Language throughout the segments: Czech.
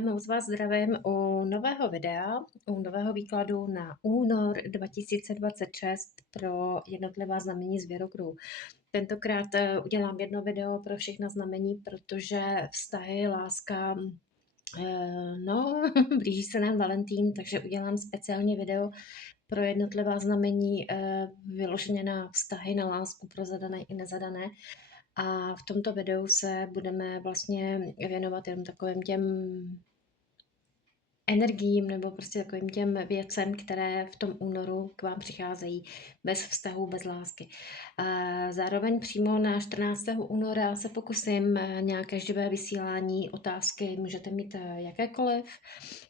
Moc vás zdravím u nového videa, u nového výkladu na únor 2026 pro jednotlivá znamení zvěrokruhu. Tentokrát udělám jedno video pro všechna znamení, protože vztahy, láska, no, blíží se nám Valentín, takže udělám speciálně video pro jednotlivá znamení vyloženě na vztahy, na lásku pro zadané i nezadané. A v tomto videu se budeme vlastně věnovat jenom takovým těm energiím nebo prostě takovým těm věcem, které v tom únoru k vám přicházejí bez vztahu, bez lásky. Zároveň přímo na 14. února se pokusím nějaké živé vysílání, otázky můžete mít jakékoliv.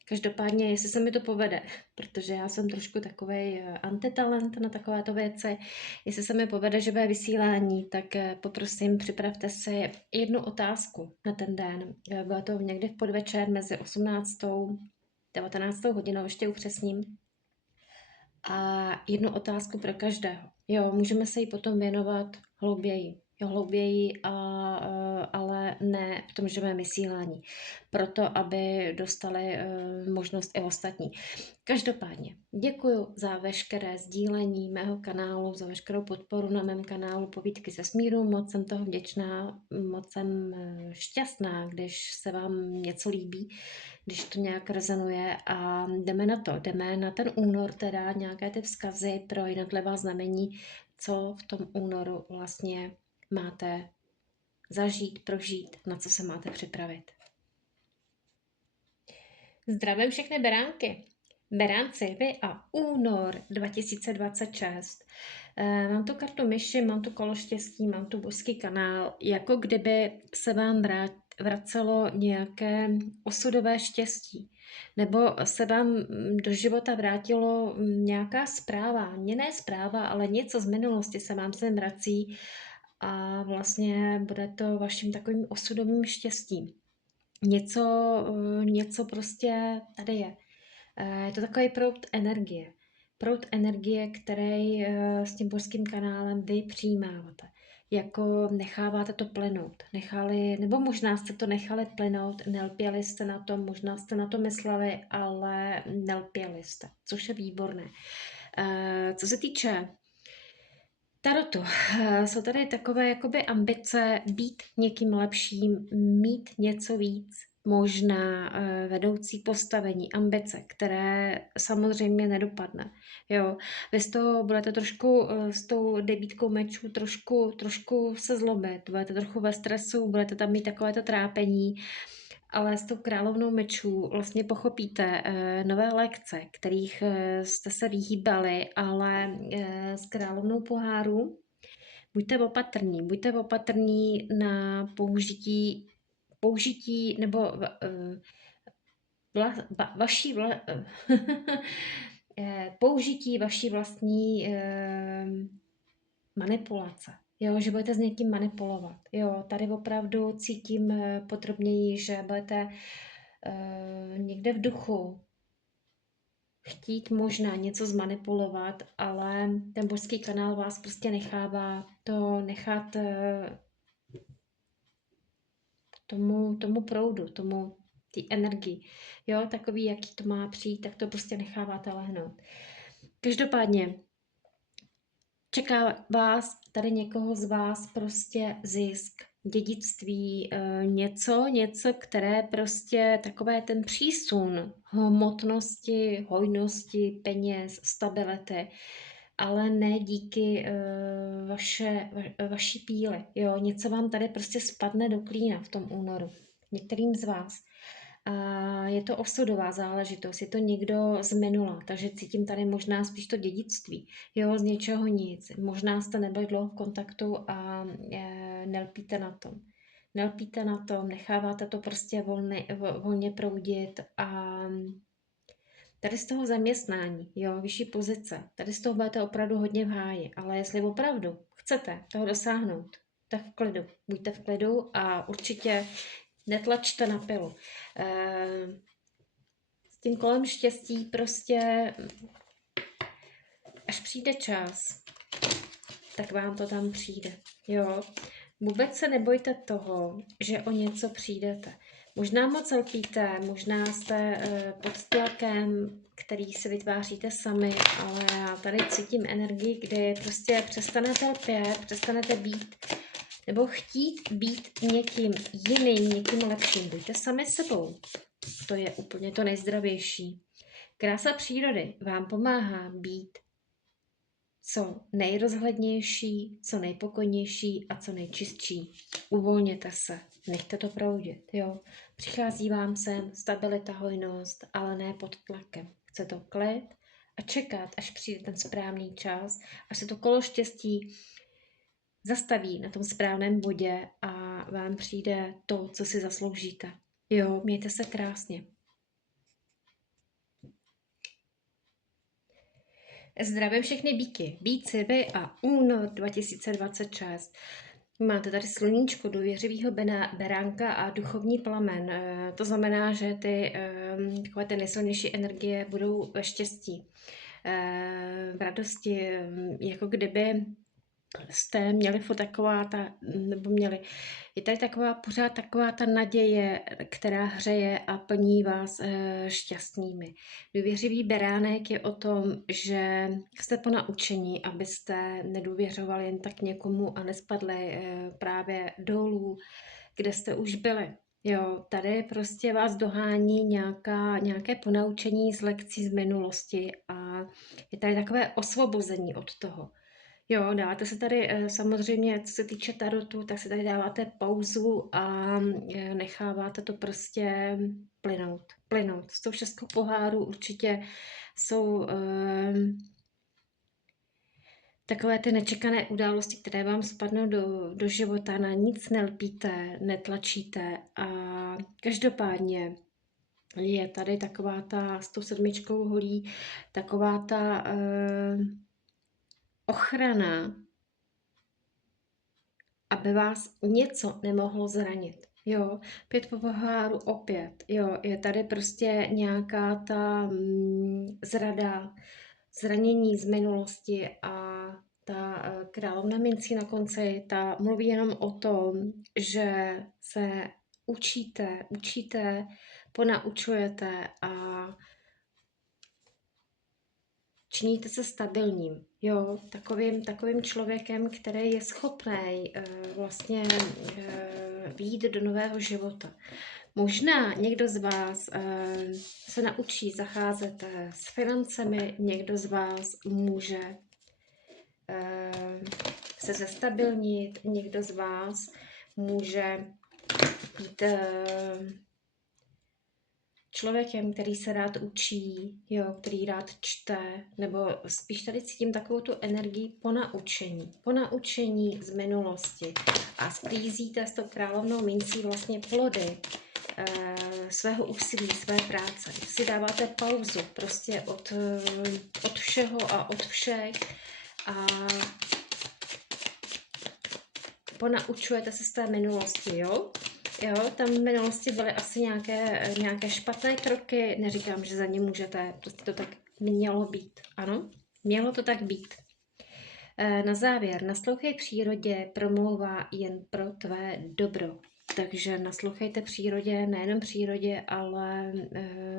Každopádně, jestli se mi to povede, protože já jsem trošku takovej antitalent na takovéto věci, jestli se mi povede živé vysílání, tak poprosím, připravte si jednu otázku na ten den. Bylo to někdy v podvečer mezi 18. 19. hodinou, ještě upřesním. A jednu otázku pro každého. Jo, můžeme se jí potom věnovat hlouběji. Jo, hlouběji, ale ne v tom živém vysílání. Proto, aby dostali možnost i ostatní. Každopádně děkuji za veškeré sdílení mého kanálu, za veškerou podporu na mém kanálu Povídky ze smíru. Moc jsem toho vděčná, moc jsem šťastná, když se vám něco líbí, když to nějak rezonuje a jdeme na to. Jdeme na ten únor, teda nějaké ty vzkazy pro jednotlivá znamení, co v tom únoru vlastně máte zažít, prožít, na co se máte připravit. Zdravím všechny beránky. Beránci, vy a únor 2026. Mám tu kartu myši, mám tu kolo štěstí, mám tu božský kanál, jako kdyby se vám vracelo nějaké osudové štěstí, nebo se vám do života vrátilo nějaká zpráva, ne zpráva, ale něco z minulosti se vám sem vrací a vlastně bude to vaším takovým osudovým štěstím. Něco prostě tady je. Je to takový proud energie. Proud energie, který s tím božským kanálem vy přijímáváte. Jako necháváte to plynout. Nebo možná jste to nechali plynout, nelpěli jste na tom, možná jste na to mysleli, ale nelpěli jste, což je výborné. Co se týče tarotu, jsou tady takové jakoby ambice být někým lepším, mít něco víc, možná vedoucí postavení, ambice, které samozřejmě nedopadne. Jo, vy z toho budete trošku s tou devítkou mečů trošku se zlobit, budete trochu ve stresu, budete tam mít takovéto trápení, ale s tou královnou mečů vlastně pochopíte nové lekce, kterých jste se vyhýbali, ale s královnou poháru buďte opatrní na použití nebo použití vaší vlastní manipulace. Jo, že budete s někým manipulovat. Jo, tady opravdu cítím podrobněji, že budete někde v duchu chtít možná něco zmanipulovat, ale ten božský kanál vás prostě nechává to nechat tomu proudu, té energii. Jo, takový, jaký to má přijít, tak to prostě necháváte lehnout. Každopádně čeká vás tady někoho z vás prostě zisk, dědictví, něco, které prostě takové ten přísun hmotnosti, hojnosti, peněz, stability, ale ne díky vaší píli. Jo, něco vám tady prostě spadne do klína v tom únoru. Některým z vás. A je to osudová záležitost, je to někdo z minula, takže cítím tady možná spíš to dědictví. Jo, z něčeho nic. Možná jste nebyli dlouho v kontaktu a nelpíte na tom. Nelpíte na tom, necháváte to prostě volně proudit a tady z toho zaměstnání, jo, vyšší pozice, tady z toho budete opravdu hodně v háji, ale jestli opravdu chcete toho dosáhnout, tak v klidu, buďte v klidu a určitě netlačte na pilu. S tím kolem štěstí prostě, až přijde čas, tak vám to tam přijde, jo. Vůbec se nebojte toho, že o něco přijdete. Možná moc lpíte, možná jste pod tlakem, který si vytváříte sami, ale já tady cítím energii, kdy prostě přestanete lpět, přestanete být nebo chtít být někým jiným, někým lepším. Buďte sami sebou. To je úplně to nejzdravější. Krása přírody vám pomáhá být co nejrozhlednější, co nejpokojnější a co nejčistší. Uvolněte se, nechte to proudit, jo. Přichází vám sem stabilita, hojnost, ale ne pod tlakem. Chce to klid a čekat, až přijde ten správný čas, až se to kolo štěstí zastaví na tom správném bodě a vám přijde to, co si zasloužíte. Jo, mějte se krásně. Zdravím všechny bíky, bíci vy a únor 2026. Máte tady sluníčko, důvěřivýho beránka a duchovní plamen. To znamená, že takové ty nejsilnější energie budou ve štěstí, v radosti, jako kdyby jste měli furt taková ta, nebo měli, je tady pořád taková ta naděje, která hřeje a plní vás šťastnými. Důvěřivý beránek je o tom, že jste po naučení, abyste nedůvěřovali jen tak někomu a nespadli právě dolů, kde jste už byli. Jo, tady prostě vás dohání nějaké ponaučení z lekcí z minulosti a je tady takové osvobození od toho. Jo, dáváte se tady samozřejmě, co se týče tarotu, tak se tady dáváte pauzu a necháváte to prostě plynout. S tou šestkou poháru určitě jsou takové ty nečekané události, které vám spadnou do života, na nic nelpíte, netlačíte a každopádně je tady taková ta s tou sedmičkou holí, taková ta ochrana, aby vás něco nemohlo zranit. Jo, 5 poháru opět, jo, je tady prostě nějaká ta zrada, zranění z minulosti a ta královna mincí na konci, ta mluví jenom o tom, že se učíte, ponaučujete a činíte se stabilním, jo, takovým člověkem, který je schopný vlastně vyjít do nového života. Možná někdo z vás se naučí zacházet s financemi, někdo z vás může se zestabilnit, někdo z vás může být člověkem, který se rád učí, jo, který rád čte, nebo spíš tady cítím takovou tu energii po naučení z minulosti a sklízíte s tou královnou mincí vlastně plody svého úsilí, své práce. Si dáváte pauzu prostě od všeho a od všech a ponaučujete se z té minulosti, jo? Jo, tam v minulosti byly asi nějaké špatné kroky, neříkám, že za ně můžete, prostě to tak mělo být, ano? Mělo to tak být. Na závěr, naslouchej přírodě, promlouvá jen pro tvé dobro. Takže naslouchejte přírodě, nejenom přírodě, ale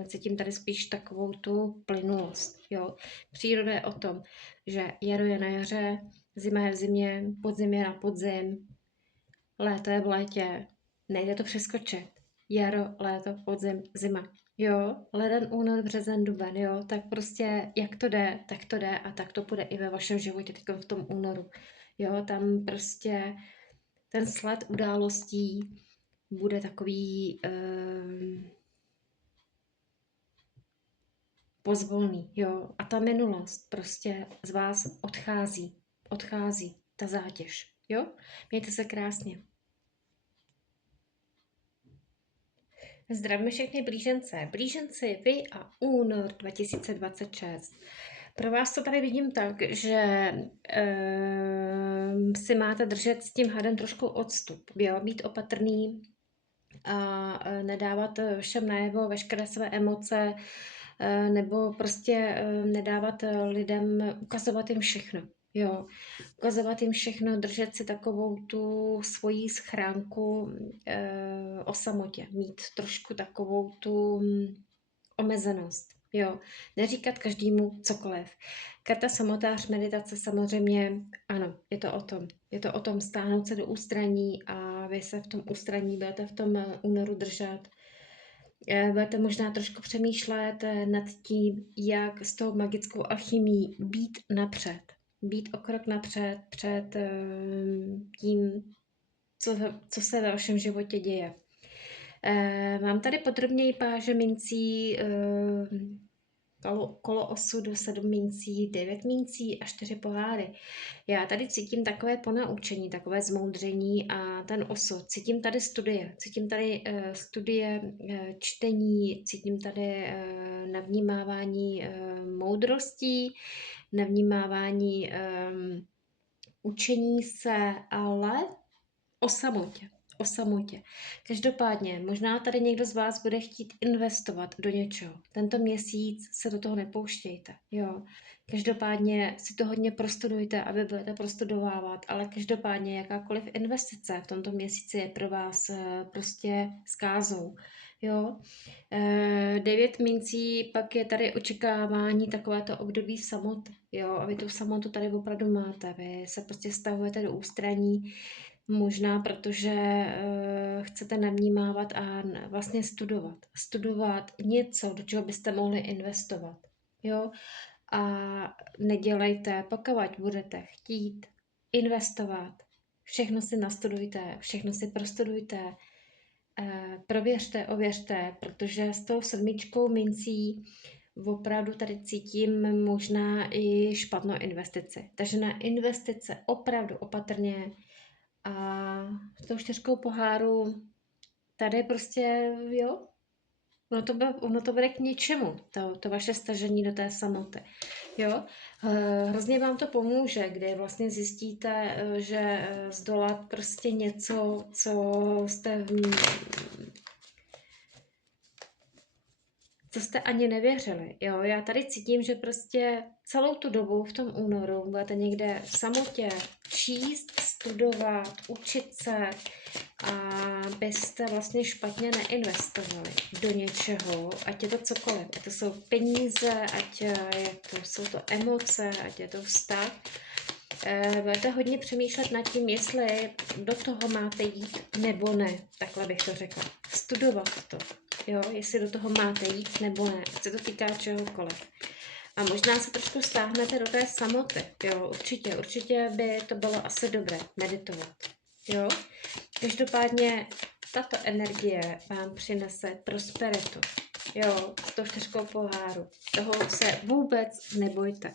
cítím tady spíš takovou tu plynulost. Jo? Příroda je o tom, že jaro je na jaře, zima je v zimě, podzim je na podzim, léto je v létě, nejde to přeskočit. Jaro, léto, podzim, zima. Jo, leden, únor, březen, duben, jo, tak prostě jak to jde, tak to jde a tak to bude i ve vašem životě teď v tom únoru. Jo, tam prostě ten sled událostí bude takový pozvolný, jo, a ta minulost prostě z vás odchází ta zátěž, jo. Mějte se krásně. Zdravíme všechny blížence. Blíženci, vy a únor 2026. Pro vás to tady vidím tak, že si máte držet s tím hadem trošku odstup, jo? Být opatrný a nedávat všem najevo veškeré své emoce nebo prostě nedávat lidem, ukazovat jim všechno. jo. Ukazovat jim všechno, držet si takovou tu svoji schránku o samotě, mít trošku takovou tu omezenost, jo. Neříkat každému cokoliv. Karta samotář meditace samozřejmě, ano, je to o tom. Je to o tom stáhnout se do ústraní a vy se v tom ústraní budete v tom únoru držet. Budete možná trošku přemýšlet nad tím, jak s tou magickou alchymí být napřed. Být o krok napřed před tím, co se ve vašem životě děje. Mám tady podrobněji páže mincí, kolo osudu, 7 mincí, 9 mincí a 4 poháry. Já tady cítím takové ponaučení, takové zmoudření a ten osud. Cítím tady studie, čtení, cítím tady navnímávání moudrostí, navnímávání učení se, ale o samotě. Každopádně, možná tady někdo z vás bude chtít investovat do něčeho. Tento měsíc se do toho nepouštějte, jo. Každopádně si to hodně prostudujte, aby budete prostudovávat, ale každopádně jakákoliv investice v tomto měsíci je pro vás prostě zkázou, jo. 9 mincí, pak je tady očekávání takovéto období samoty, jo, a vy tu samotu tady opravdu máte, vy se prostě stavujete do ústraní, možná protože chcete navnímávat a vlastně studovat něco, do čeho byste mohli investovat, jo, a nedělejte, pokud budete chtít investovat, všechno si nastudujte, všechno si prostudujte, prověřte, ověřte, protože s tou 7 mincí opravdu tady cítím možná i špatnou investici. Takže na investice opravdu opatrně a s tou 4 poháru tady prostě, jo, ono to bude k něčemu, to vaše stažení do té samoty. Jo? Hrozně vám to pomůže, kdy vlastně zjistíte, že zdolat prostě něco, co jste ani nevěřili. Jo? Já tady cítím, že prostě celou tu dobu v tom únoru budete někde v samotě číst, studovat, učit se a byste vlastně špatně neinvestovali do něčeho, ať je to cokoliv, ať to jsou peníze, jsou to emoce, ať je to vztah. Budete hodně přemýšlet nad tím, jestli do toho máte jít nebo ne, takhle bych to řekla. Studovat to, jo, jestli do toho máte jít nebo ne, ať se to týká čehokoliv. A možná se trošku stáhnete do té samoty, jo, určitě by to bylo asi dobré meditovat, jo. Každopádně tato energie vám přinese prosperitu, jo, s tou 4 poháru. Toho se vůbec nebojte.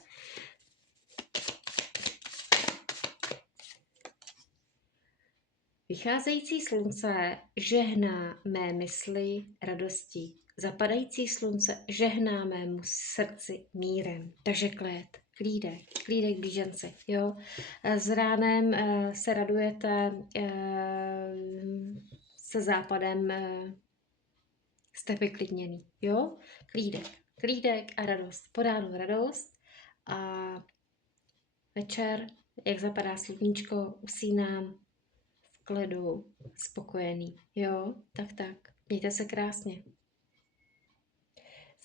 Vycházející slunce žehná mé mysli radostí. Zapadající slunce žehná mému srdci mírem. Takže klídek blíženci, jo. S ránem se radujete, se západem jste vyklidněný, jo. Klídek a radost. Po ránu radost a večer, jak zapadá sluníčko, usínám v klidu, spokojený, jo. Tak. Mějte se krásně.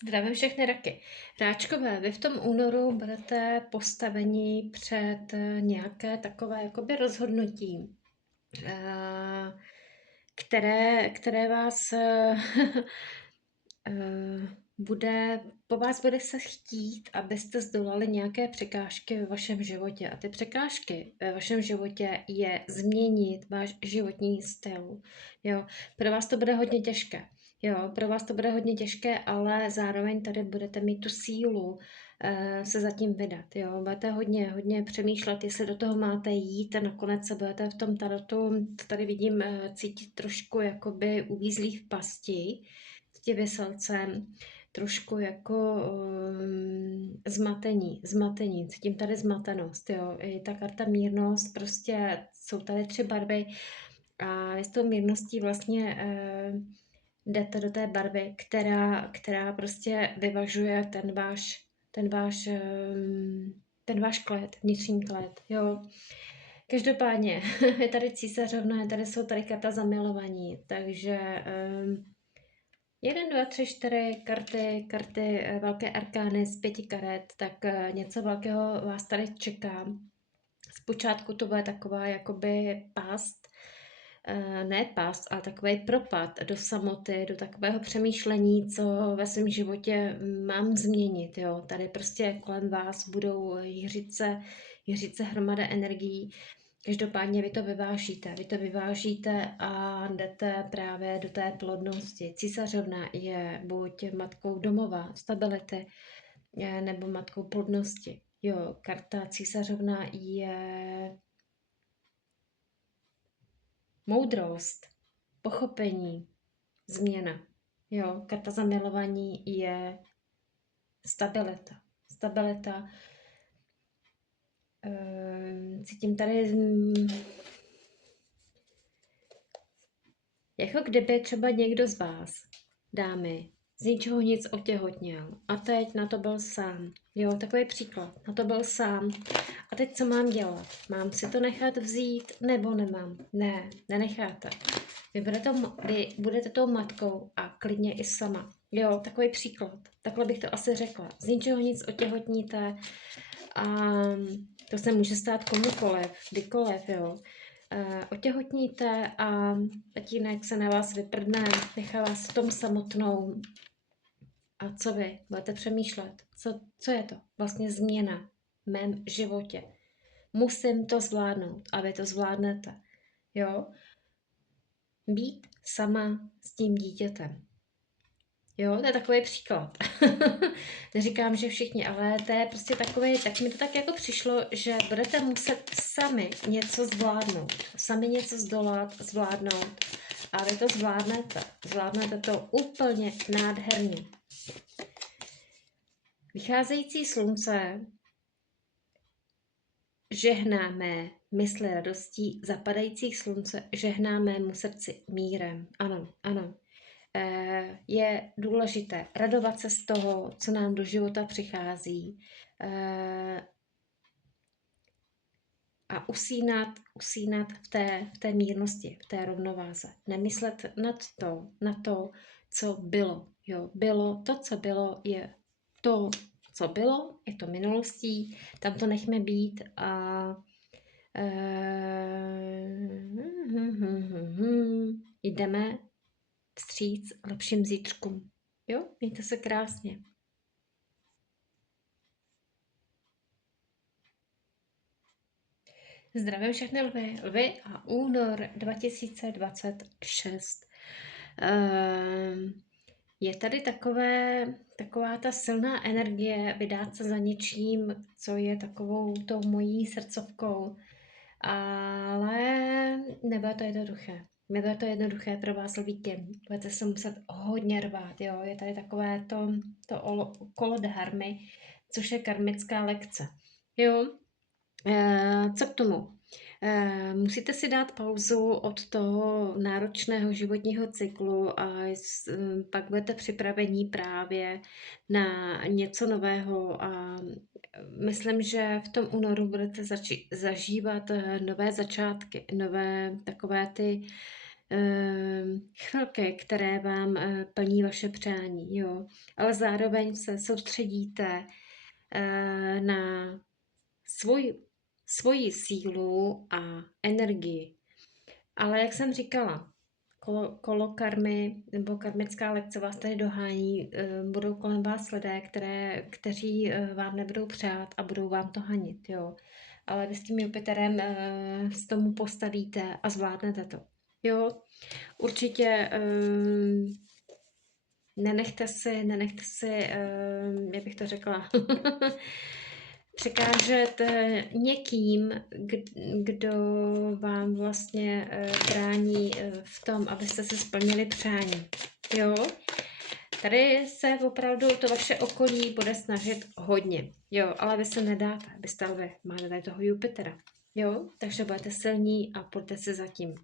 Zdravím všechny raky. Ráčkové, vy v tom únoru budete postaveni před nějaké takové jakoby rozhodnutí, které vás po vás bude se chtít, abyste zdolali nějaké překážky ve vašem životě. A ty překážky ve vašem životě je změnit váš životní styl. Jo? Pro vás to bude hodně těžké. Jo, pro vás to bude hodně těžké, ale zároveň tady budete mít tu sílu se zatím vydat. Jo. Budete hodně přemýšlet, jestli do toho máte jít a nakonec se budete v tom tarotu, tady vidím, cítit trošku jakoby uvízlý v pasti s tím Věselcem, trošku jako zmatení. Cítím tady zmatenost. Jo. I ta karta mírnost, prostě jsou tady 3 barvy a s tou mírností vlastně jdete do té barvy, která prostě vyvažuje ten váš ten váš klid, vnitřní klid, jo. Každopádně, je tady císařovna, tady jsou karta zamilovaní, takže 1, 2, 3, 4 karty velké arkány z 5 karet, tak něco velkého vás tady čeká. Zpočátku to bude taková jakoby past, ne past, ale takový propad do samoty, do takového přemýšlení, co ve svém životě mám změnit. Jo. Tady prostě kolem vás budou jihřit se hromada energií. Každopádně vy to vyvážíte a jdete právě do té plodnosti. Císařovna je buď matkou domova, stability, nebo matkou plodnosti. Jo, karta císařovna je moudrost, pochopení, změna. Jo, karta zamilovaní je stabilita. Stabilita. Cítím tady jako kdyby třeba někdo z vás, dámy, z ničeho nic otěhotněl a teď na to byl sám. Jo, takový příklad. Na to byl sám. A teď co mám dělat? Mám si to nechat vzít nebo nemám? Ne, nenecháte. Vy budete tou matkou a klidně i sama. Jo, takový příklad. Takhle bych to asi řekla. Z ničeho nic otěhotníte a to se může stát komukoliv, kdykoliv, jo. Otěhotníte a tatínek se na vás vyprdne, nechá vás v tom samotnou. A co vy? Budete přemýšlet, co je to? Vlastně změna v mém životě. Musím to zvládnout a vy to zvládnete. Jo? Být sama s tím dítětem. Jo, to je takový příklad. Neříkám, že všichni, ale to je prostě takový, tak mi to tak jako přišlo, že budete muset sami něco zvládnout, sami něco zdolat, zvládnout a vy to zvládnete. Zvládnete to úplně nádherně. Vycházející slunce žehná mé mysli radostí, zapadající slunce žehná mému srdci mírem. Ano, ano. Je důležité radovat se z toho, co nám do života přichází a usínat v té mírnosti, v té rovnováze. Nemyslet na to, co bylo. Jo, bylo to, co bylo, je to, co bylo, je to minulostí, tam to nechme být a jdeme vstříc lepším zítřkům. Jo, mějte se krásně. Zdravím všechny lvy a únor 2026. Je tady taková ta silná energie vydat se za něčím, co je takovou tou mojí srdcovkou, ale nebude to jednoduché. Nebude to jednoduché pro vás lvíky. Budete se muset hodně rvát, jo. Je tady takové to kolo dharmy, což je karmická lekce. Jo. Co k tomu? Musíte si dát pauzu od toho náročného životního cyklu a pak budete připravení právě na něco nového a myslím, že v tom únoru budete zažívat nové začátky, nové takové ty chvilky, které vám plní vaše přání, jo. Ale zároveň se soustředíte na svoji sílu a energii. Ale jak jsem říkala, kolo karmy nebo karmická lekce vás tady dohání, budou kolem vás lidé, kteří vám nebudou přát a budou vám to hanit, jo. Ale vy s tím Jupiterem s tomu postavíte a zvládnete to, jo. Určitě nenechte si, jak bych to řekla, překážet někým, kdo vám vlastně brání v tom, abyste si splnili přání. Jo? Tady se opravdu to vaše okolí bude snažit hodně. Jo, ale vy se nedáte, byste lvy, máte tady toho Jupitera. Jo, takže budete silní a pojďte si za tím,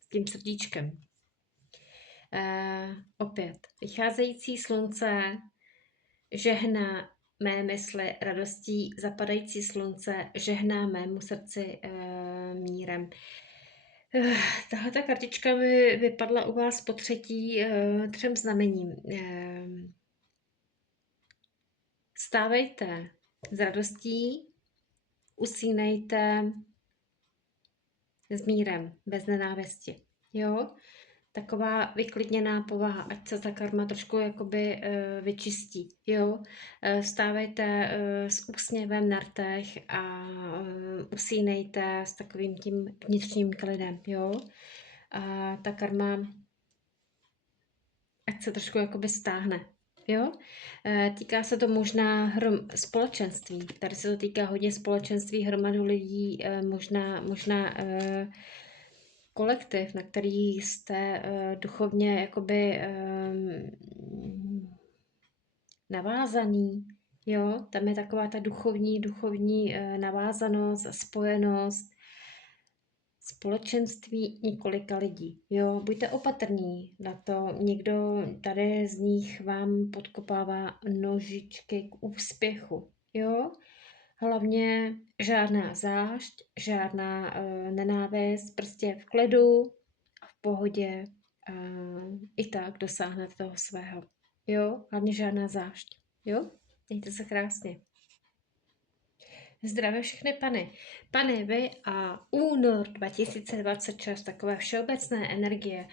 s tím srdíčkem. Opět, vycházející slunce žehná mé mysli radostí zapadající slunce, žehná mému srdci mírem. Tahle ta kartička mi vypadla u vás po třetí 3 znamením. Stávejte s radostí, usínejte s mírem, bez nenávisti. Jo? Taková vyklidněná povaha, ať se ta karma trošku jakoby vyčistí. Jo? Vstávejte s úsměvem na rtech a usínejte s takovým tím vnitřním klidem. Jo? A ta karma ať se trošku jakoby stáhne. Jo? Týká se to možná společenství. Tady se to týká hodně společenství, hromadu lidí, možná kolektiv, na který jste duchovně jakoby navázaný. Jo? Tam je taková ta duchovní navázanost a spojenost, společenství několika lidí. Jo? Buďte opatrní na to. Někdo tady z nich vám podkopává nožičky k úspěchu. Jo? Hlavně žádná zášť, žádná nenávist, prostě v klidu a v pohodě i tak dosáhnete toho svého. Jo? Hlavně žádná zášť. Jo? Mějte se krásně. Zdravím všechny pany. Pany, vy a únor 2026, takové všeobecné energie,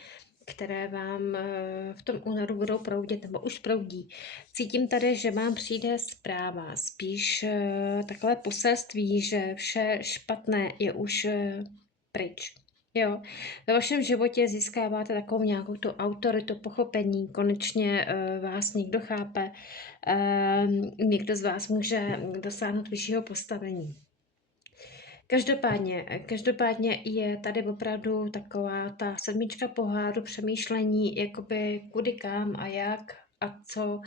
které vám v tom únoru budou proudit, nebo už proudí. Cítím tady, že vám přijde zpráva, spíš takové poselství, že vše špatné je už pryč. Jo, ve vašem životě získáváte takovou nějakou tu autoritu, pochopení, konečně vás někdo chápe, někdo z vás může dosáhnout vyššího postavení. Každopádně je tady opravdu taková ta 7 poháru přemýšlení, jakoby kudy kam a jak a co.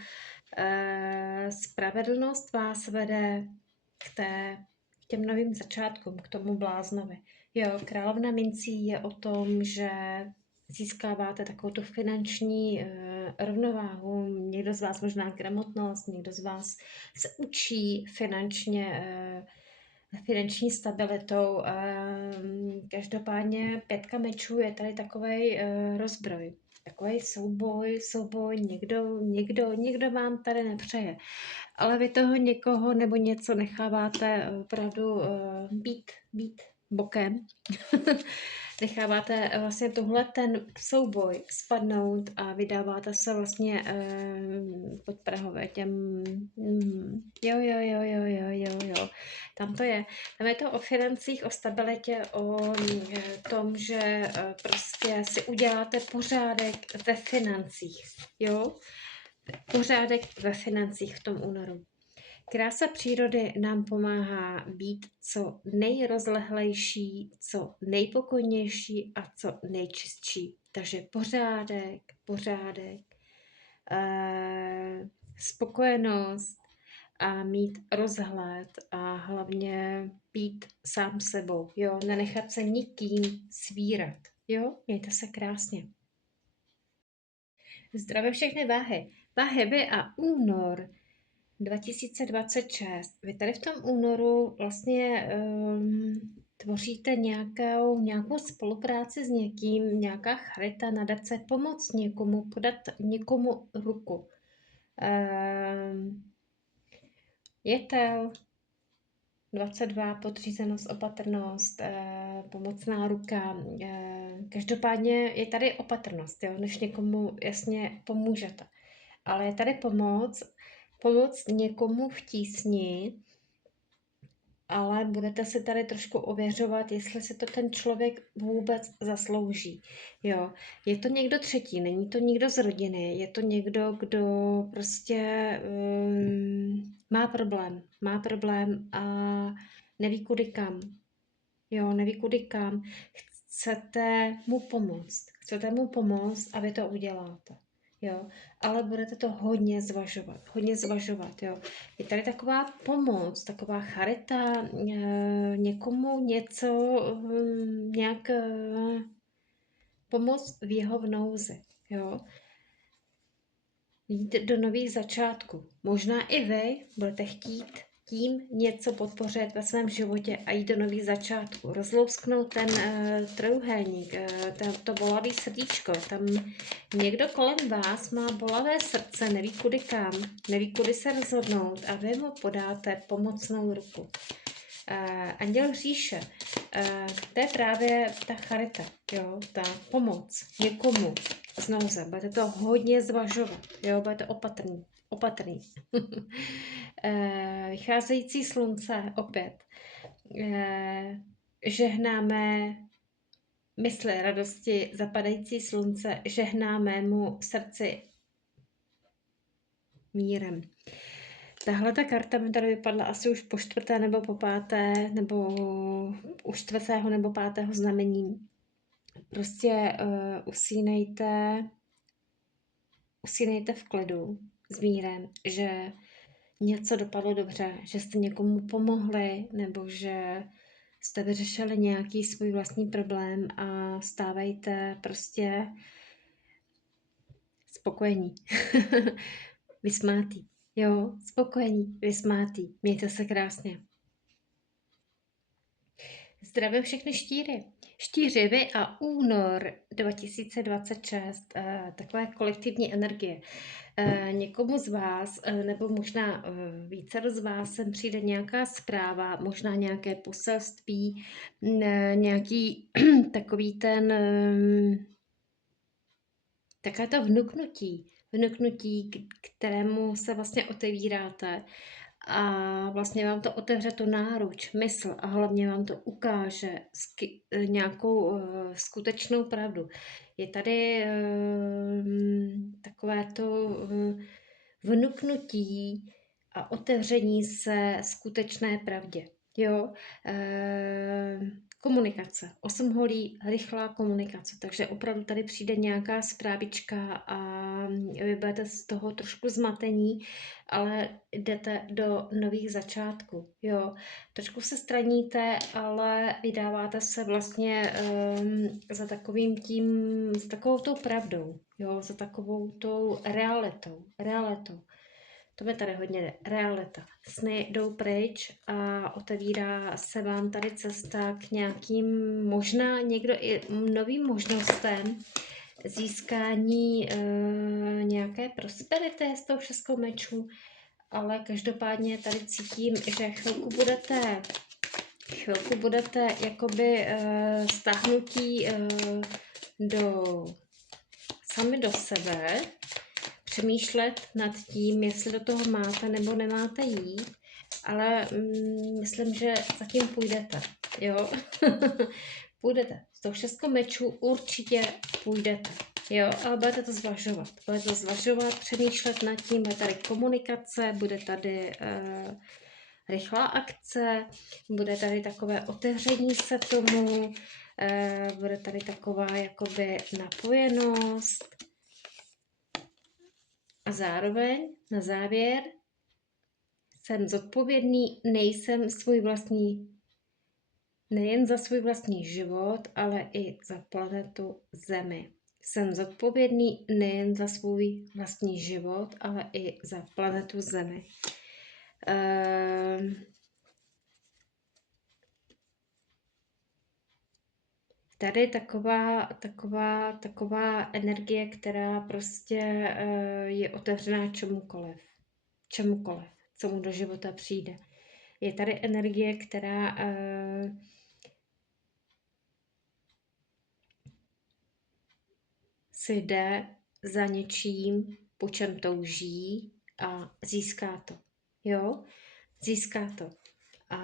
Spravedlnost vás vede k těm novým začátkům, k tomu bláznovi. Jo, královna mincí je o tom, že získáváte takovou tu finanční rovnováhu. Někdo z vás možná gramotnost, někdo z vás se učí finanční stabilitou. Každopádně 5 mečů je tady takovej rozbroj. Takový souboj, někdo vám tady nepřeje. Ale vy toho někoho nebo něco necháváte opravdu být bokem. Necháváte vlastně tohle ten souboj spadnout a vydáváte se vlastně podprahové těm jo. Tam to je. Tam je to o financích, o stabilitě, o tom, že prostě si uděláte pořádek ve financích. Jo? Pořádek ve financích v tom únoru. Krása přírody nám pomáhá být co nejrozlehlejší, co nejpokojnější a co nejčistší. Takže pořádek, spokojenost a mít rozhled a hlavně být sám sebou. Jo? Nenechat se nikým svírat. Jo? Mějte se krásně. Zdravím všechny váhy. Váhy vy a únor 2026. Vy tady v tom únoru vlastně tvoříte nějakou spolupráci s někým, nějaká charita, nadace, pomoct někomu, podat někomu ruku. Jetel 22, podřízenost, opatrnost, pomocná ruka. Každopádně je tady opatrnost, jo, než někomu jasně pomůžete. Ale je tady pomoc někomu v tísni, ale budete si tady trošku ověřovat, jestli si to ten člověk vůbec zaslouží. Jo. Je to někdo třetí, není to nikdo z rodiny, je to někdo, kdo prostě má problém a neví kudy kam. Jo, neví kudy kam. Chcete mu pomoct a vy to uděláte. Jo, ale budete to hodně zvažovat, jo. Je tady taková pomoc, taková charita, někomu něco, nějak pomoc v jeho nouzi, jo. jít do nových začátků. Možná i vy budete chtít tím něco podpořit ve svém životě a jít do nových začátků. Rozlousknout ten trojúhelník, to bolavé srdíčko. Tam někdo kolem vás má bolavé srdce, neví kudy kam, neví kudy se rozhodnout a vy mu podáte pomocnou ruku. Anděl říše, to je právě ta charita, jo, ta pomoc někomu z nouze. Budete to hodně zvažovat, jo, budete opatrný. Vycházející slunce opět. Žehnáme mysli radosti, zapadající slunce, žehnáme mu srdci mírem. Tahle ta karta mi tady vypadla asi už po 4. nebo po 5. nebo u 4. nebo 5. znamení. Prostě usínejte v klidu, s mírem, že něco dopadlo dobře, že jste někomu pomohli, nebo že jste vyřešili nějaký svůj vlastní problém a stávejte prostě spokojení. Vysmátý. Jo, spokojení, vysmátý. Mějte se krásně. Zdravím všechny štíry. Štíři, vy a únor 2026, takové kolektivní energie. Někomu z vás, nebo možná více z vás, sem přijde nějaká zpráva, možná nějaké poselství, nějaký takový ten, také to vnuknutí, kterému se vlastně otevíráte a vlastně vám to otevře tu náruč, mysl a hlavně vám to ukáže nějakou skutečnou pravdu. Je tady takové to vnuknutí a otevření se skutečné pravdě. Jo? Komunikace. 8 holí, rychlá komunikace. Takže opravdu tady přijde nějaká zprávička a vy budete z toho trošku zmatení, ale jdete do nových začátků. Jo? Trošku se straníte, ale vydáváte se vlastně za takovou tou pravdou. Jo? Za takovou tou realitou. To mi tady hodně jde. Realita. Sny jdou pryč a otevírá se vám tady cesta k nějakým, možná někdo i novým možnostem získání nějaké prosperity z toho 6 mečů, ale každopádně tady cítím, že chvilku budete jakoby stáhnutí sami do sebe, přemýšlet nad tím, jestli do toho máte nebo nemáte jít, ale myslím, že zatím půjdete, jo? Půjdete. Z toho 6 mečů určitě půjdete, jo? Ale budete to zvažovat. Přemýšlet nad tím, bude tady komunikace, bude tady rychlá akce, bude tady takové otevření se tomu, bude tady taková jakoby napojenost. A zároveň na závěr jsem zodpovědný, nejsem nejen za svůj vlastní život, ale i za planetu Zemi. Jsem zodpovědný nejen za svůj vlastní život, ale i za planetu Zemi. Tady taková energie, která prostě je otevřená čemukoliv, co mu do života přijde. Je tady energie, která si jde za něčím, po čem touží a získá to. Jo? Získá to. A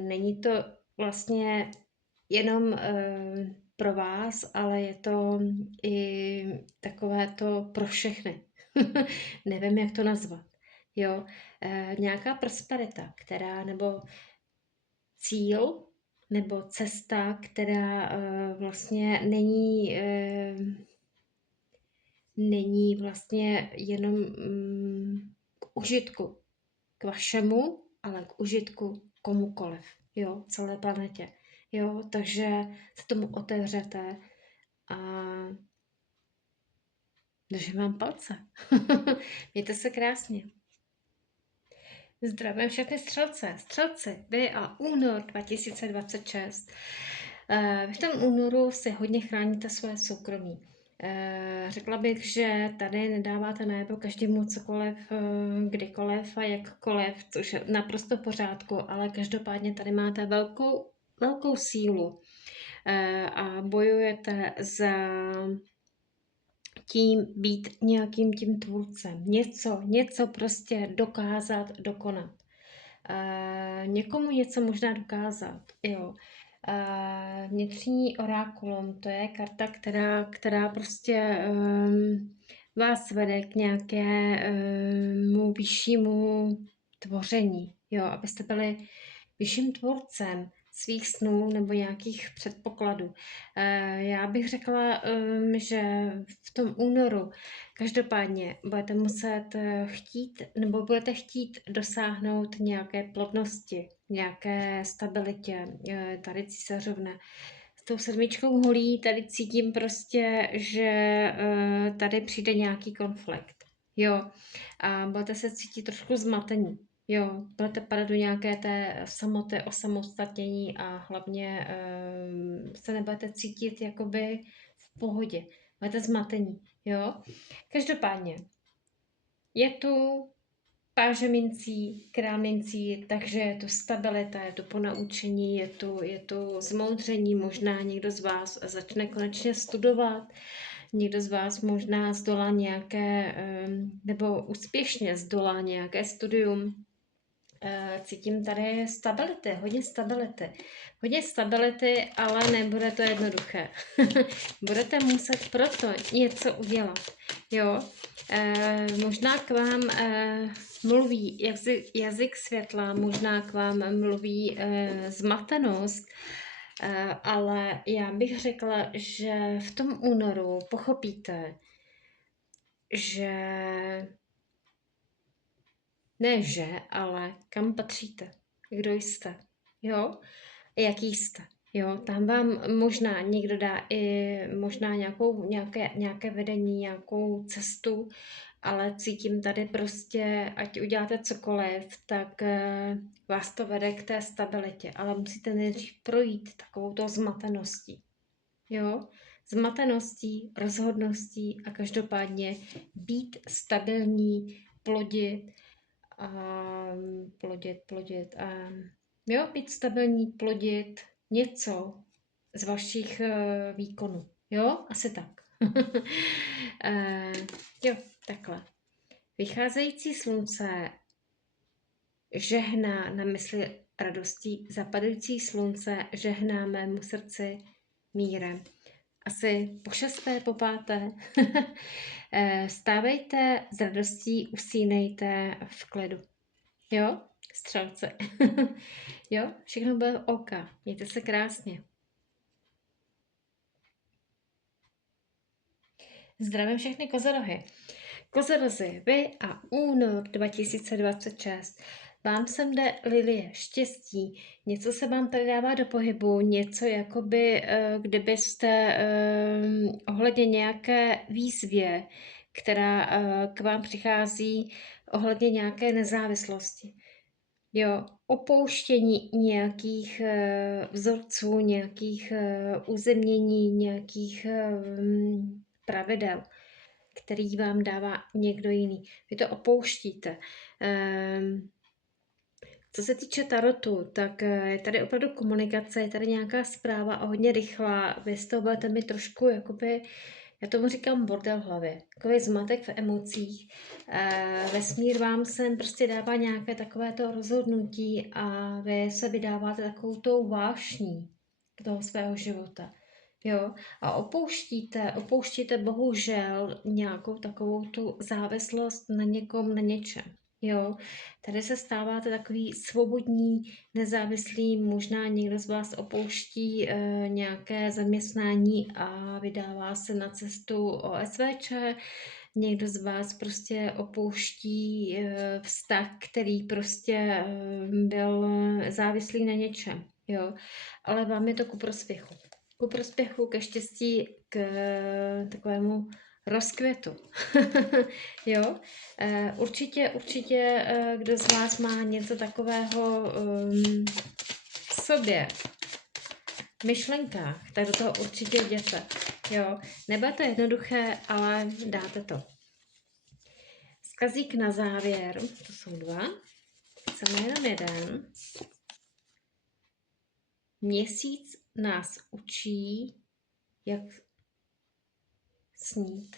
není to vlastně jenom pro vás, ale je to i takové to pro všechny. Nevím, jak to nazvat. Jo? Nějaká prosperita, nebo cíl, nebo cesta, která vlastně není vlastně jenom k užitku k vašemu, ale k užitku komukoliv, jo, celé planetě. Jo, takže se tomu otevřete a Držím vám palce. Mějte se krásně. Zdravím všechny střelce. Střelci, vy a únor 2026. V tom únoru si hodně chráníte svoje soukromí. Řekla bych, že tady nedáváte najevo každému cokoliv, kdykoliv a jakkoliv, což je naprosto v pořádku, ale každopádně tady máte velkou sílu a bojujete za tím být nějakým tím tvůrcem. Něco prostě dokázat, dokonat. Někomu něco možná dokázat, jo. Vnitřní orákulum, to je karta, která prostě vás vede k nějakému vyššímu tvoření, jo, abyste byli vyšším tvůrcem svých snů nebo nějakých předpokladů. Já bych řekla, že v tom únoru každopádně budete muset chtít, nebo budete chtít dosáhnout nějaké plodnosti, nějaké stabilitě. Tady císařovna s tou sedmičkou holí, tady cítím prostě, že tady přijde nějaký konflikt. Jo, a budete se cítit trošku zmatení. Jo, budete padat do nějaké té samoty, osamostatnění a hlavně se nebudete cítit jakoby v pohodě. Budete zmatení, jo. Každopádně je tu páže mincí, král mincí, takže je to stabilita, je to ponaučení, je to zmoudření, možná někdo z vás začne konečně studovat, někdo z vás možná zdolá nějaké, nebo úspěšně zdolá nějaké studium. Cítím tady stability, hodně stability, ale nebude to jednoduché. Budete muset proto něco udělat, jo. Možná k vám mluví jazyk světla, možná k vám mluví zmatenost, ale já bych řekla, že v tom únoru pochopíte, že ale kam patříte, kdo jste, jo, jaký jste, jo, tam vám možná někdo dá i možná nějaké vedení, nějakou cestu, ale cítím tady prostě, ať uděláte cokoliv, tak vás to vede k té stabilitě, ale musíte nejdřív projít takovouto zmateností, jo, zmateností, rozhodností a každopádně být stabilní, plodit, plodit. Jo, být stabilní, plodit něco z vašich výkonů. Jo, asi tak. Jo, takhle. Vycházející slunce žehná na mysli radostí, zapadající slunce žehná mému srdci mírem. Asi po šesté, po páté. Stávejte s radostí, usínejte v klidu. Jo, střelce. Jo, všechno bude OK. Mějte se krásně. Zdravím všechny kozorohy. Kozorozy, vy a únor 2026. Vám sem jde lilie, štěstí, něco se vám tady dává do pohybu, něco jakoby, kdybyste ohledně nějaké výzvě, která k vám přichází ohledně nějaké nezávislosti. Jo, opouštění nějakých vzorců, nějakých uzemnění, nějakých pravidel, který vám dává někdo jiný. Vy to opouštíte. Co se týče tarotu, tak je tady opravdu komunikace, je tady nějaká zpráva a hodně rychlá. Vy z toho budete mít trošku, jakoby, já tomu říkám bordel v hlavě, takový zmatek v emocích. Vesmír vám sem prostě dává nějaké takovéto rozhodnutí a vy se vydáváte takovou tou vášní toho svého života. Jo, a opouštíte bohužel nějakou takovou tu závislost na někom, na něčem. Jo, tady se stáváte takový svobodní, nezávislý, možná někdo z vás opouští nějaké zaměstnání a vydává se na cestu OSVČ, někdo z vás prostě opouští vztah, který prostě byl závislý na něčem, jo, ale vám je to ku prospěchu. Ku prospěchu, ke štěstí, k takovému rozkvětu. Jo? Určitě, kdo z vás má něco takového v sobě, v myšlenkách, tak do toho určitě jděte. Jo? Nebude to jednoduché, ale dáte to. Vzkazík na závěr, to jsou dva, chceme jenom jeden. Měsíc nás učí, jak snít.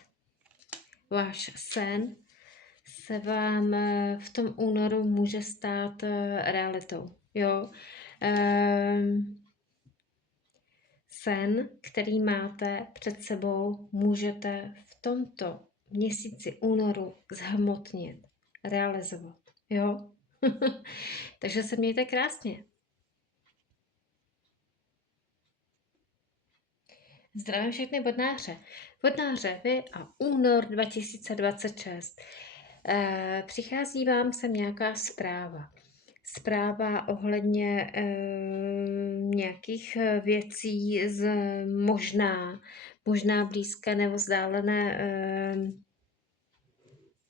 Váš sen se vám v tom únoru může stát realitou. Jo? Sen, který máte před sebou, můžete v tomto měsíci únoru zhmotnit, realizovat. Jo? Takže se mějte krásně. Zdravím všechny vodnáře. Vodnáře, vy a únor 2026. Přichází vám sem nějaká zpráva. Zpráva ohledně nějakých věcí z možná blízké nebo vzdálené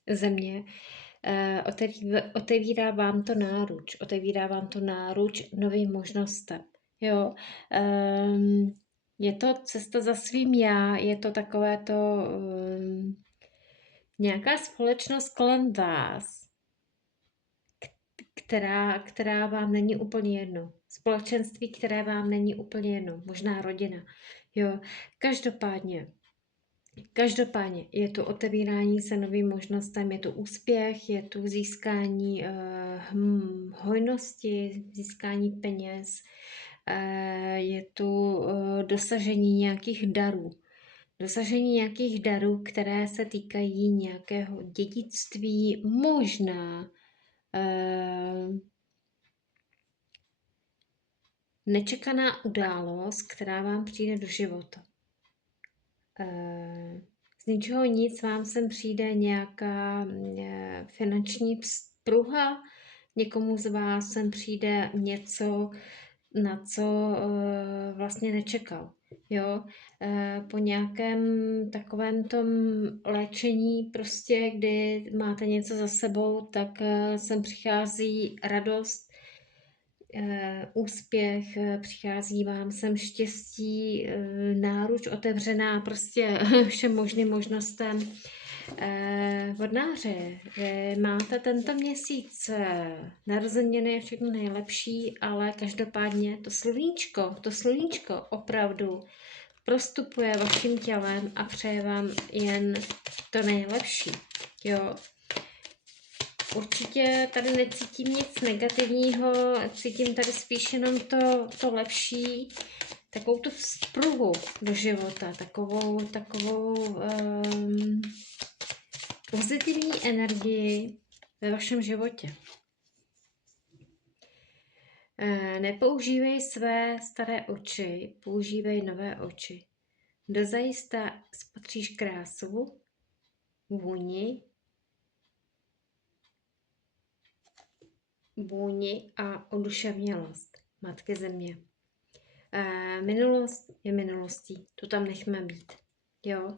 země. Otevírá vám to náruč novým možnostem. Jo? Je to cesta za svým já, je to takové to nějaká společnost kolem vás, která vám není úplně jedno. Společenství, které vám není úplně jedno. Možná rodina. Jo. Každopádně je to otevírání se novým možnostem, je to úspěch, je tu získání hojnosti, získání peněz, je tu dosažení nějakých darů. Dosažení nějakých darů, které se týkají nějakého dědictví, možná nečekaná událost, která vám přijde do života. Z ničeho nic vám sem přijde nějaká finanční vzpruha, někomu z vás sem přijde něco, na co vlastně nečekal. Jo? Po nějakém takovém tom léčení, prostě, kdy máte něco za sebou, tak sem přichází radost, úspěch, přichází vám sem štěstí, náruč otevřená prostě všem možným možnostem. Vodnáři, máte tento měsíc narozeniny, je všechno nejlepší, ale každopádně to sluníčko opravdu prostupuje vaším tělem a přeje vám jen to nejlepší. Jo? Určitě tady necítím nic negativního, cítím tady spíš jenom to lepší, takovou tu vzpruhu do života, takovou pozitivní energii ve vašem životě. Nepoužívej své staré oči, používej nové oči. Dozajista spatříš krásu, vůni a oduševnělost Matky Země. Minulost je minulostí, to tam nechme být. Jo?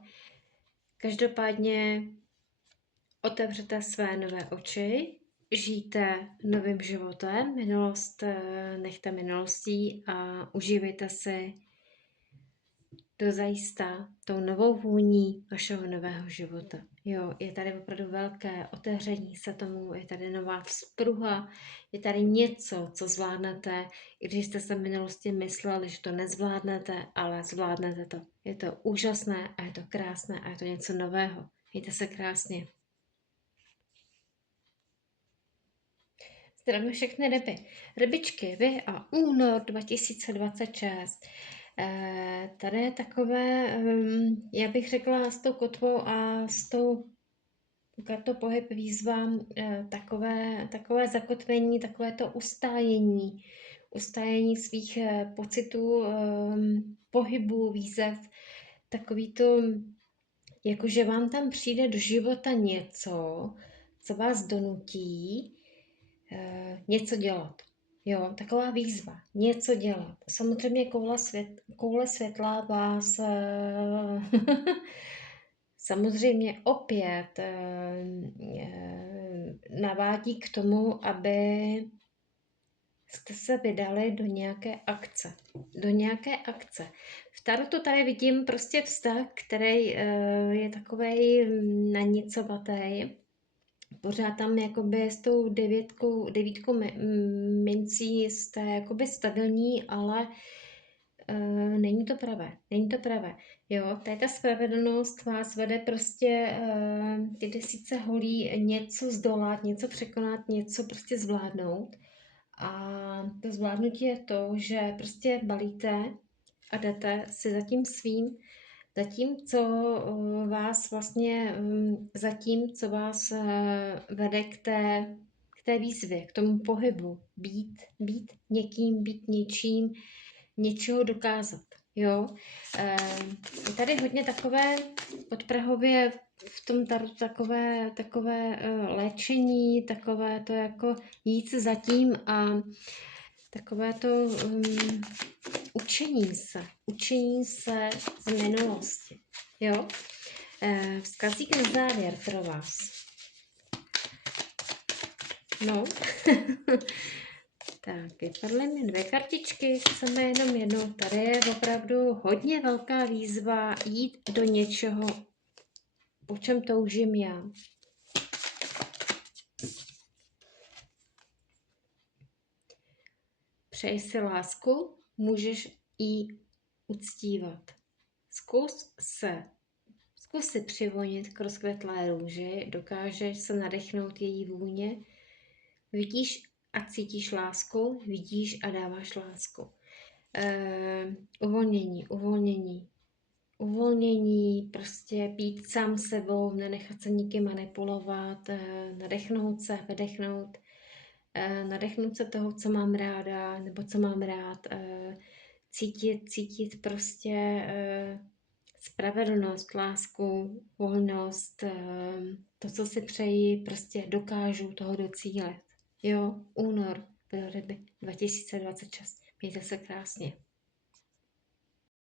Každopádně otevřete své nové oči, žijte novým životem, minulost nechte minulostí a užívejte si dozajista tou novou vůní vašeho nového života. Jo, je tady opravdu velké otevření se tomu, je tady nová vzpruha, je tady něco, co zvládnete, i když jste se v minulosti mysleli, že to nezvládnete, ale zvládnete to. Je to úžasné a je to krásné a je to něco nového. Mějte se krásně. Zdravím všechny ryby. Rybičky, vy a únor 2026. Tady je takové, já bych řekla, s tou kotvou a s tou kartou pohyb výzva, takové zakotvení, takové to ustájení svých pocitů, pohybů, výzev, takový to, jakože vám tam přijde do života něco, co vás donutí něco dělat. Jo, taková výzva, něco dělat. Samozřejmě koule světla vás samozřejmě opět navádí k tomu, aby jste se vydali do nějaké akce. Do nějaké akce. V tarotu tady vidím prostě vztah, který je takovej nanicovatý. Pořád tam jakoby s tou devítkou mincí jste jakoby stabilní, ale není to pravé. Není to pravé. Jo, tady ta spravedlnost vás vede prostě ty desítce holí něco zdolat, něco překonat, něco prostě zvládnout. A to zvládnutí je to, že prostě balíte a jdete si za tím svým, za tím, co vás vlastně, za tím, co vás vede k té výzvě, k tomu pohybu, být někým, být něčím, něčeho dokázat. Jo? Je tady hodně takové podprahově v tom tarotu takové léčení, takové to jako jít se zatím a takové to učení se z minulosti. Jo? Vzkazík na závěr pro vás. No, tak vypadly mi 2 kartičky, chceme jenom jednou. Tady je opravdu hodně velká výzva jít do něčeho, po čem toužím já. Přeji si lásku, můžeš ji uctívat. Zkus si přivonit k rozkvetlé růži, dokážeš se nadechnout její vůně, vidíš a cítíš lásku, vidíš a dáváš lásku. Uvolnění, prostě být sám sebou, nenechat se nikým manipulovat, nadechnout se, vydechnout, nadechnout se toho, co mám ráda, nebo co mám rád, cítit prostě spravedlnost, lásku, volnost, to, co si přeji, prostě dokážu toho docílit. Jo, únor, velryby 2026. Mějte se krásně.